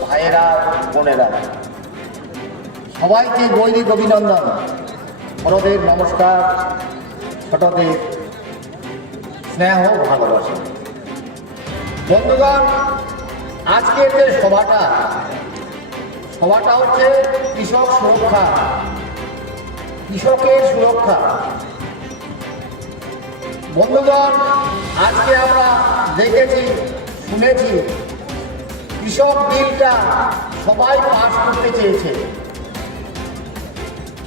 ভাইয়েরা, বোনেরা, সবাইকে গৈরিক অভিনন্দন। বড়দের নমস্কার। ছোটদের স্নেহ ভালোবাসা। বন্ধুগণ, আজকের যে সভাটা সভাটা হচ্ছে কৃষক সুরক্ষা। কৃষকের সুরক্ষা। বন্ধুগণ, আজকে আমরা দেখেছি, শুনেছি কৃষক বিলটা সবাই পাশ করতে চেয়েছে।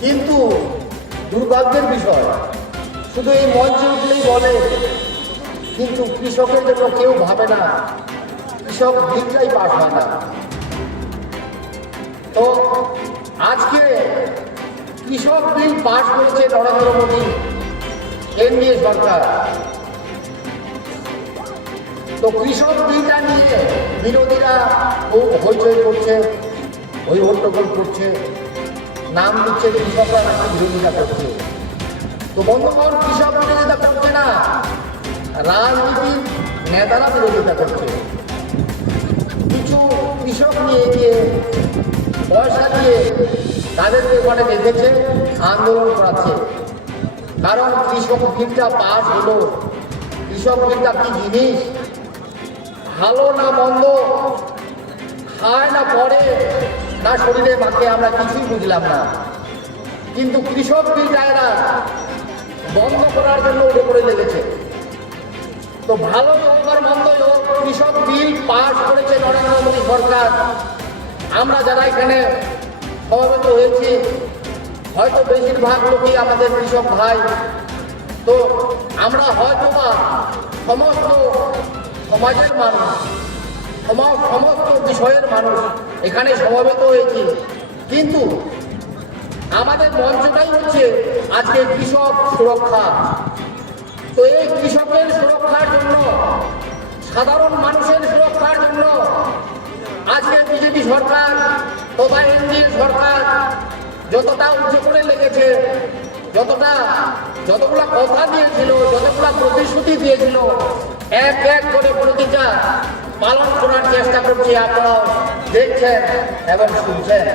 কিন্তু দুর্ভাগ্যের বিষয়, শুধু এই মঞ্চে উঠলেই বলে, কিন্তু কৃষকের জন্য কেউ ভাবে না, কৃষক বিলটাই পাস হয় না। তো আজকে কৃষক বিল পাস করেছে নরেন্দ্র মোদী, এনডিএ সরকার। তো কৃষক বিলটা নিয়ে বিরোধীরা খুব হইচই করছে ওই হট্টগোল করছে, নাম দিচ্ছে কৃষকরা, নাকি বিরোধিতা করছে? তো বন্ধুগণ, কৃষক বিরোধিতা করছে না, রাজনীতির নেতারা বিরোধিতা করছে। কিছু কৃষক নিয়ে গিয়ে পয়সা দিয়ে তাদেরকে ওখানে দেখেছে আন্দোলন করাচ্ছে। কারণ কৃষক বিলটা পাস হলো, কৃষক বিলটা কি জিনিস? ভালো না মন্দ? খায় না পরে না শরীরে মাকে আমরা কিছুই বুঝলাম না। কিন্তু কৃষক বিলটা এরা বন্ধ করার জন্য উঠে পড়ে লেগেছে। তো ভালো আর মন্দ কৃষক বিল পাস করেছে নরেন্দ্র মোদী সরকার। আমরা যারা এখানে সমবেত হয়েছি, হয়তো বেশিরভাগ লোকই আমাদের কৃষক ভাই। তো আমরা হয়তো বা সমস্ত সমাজের মানুষ, সমাজ, সমস্ত বিষয়ের মানুষ, এখানে সমবেত হয়েছি। কিন্তু আমাদের মঞ্চটাই হচ্ছে আজকে কৃষক সুরক্ষা। তো এই কৃষকের সুরক্ষার জন্য, সাধারণ মানুষের সুরক্ষার জন্য আজকে বিজেপি সরকার তথা এনডিএ সরকার যতটা উচ্চ করে লেগেছে, যতটা, যতগুলা কথা দিয়েছিল, যতগুলা প্রতিশ্রুতি দিয়েছিল এক এক করে প্রতিটা পালন করার চেষ্টা করছি আপনারাও দেখছেন এবং শুনছেন।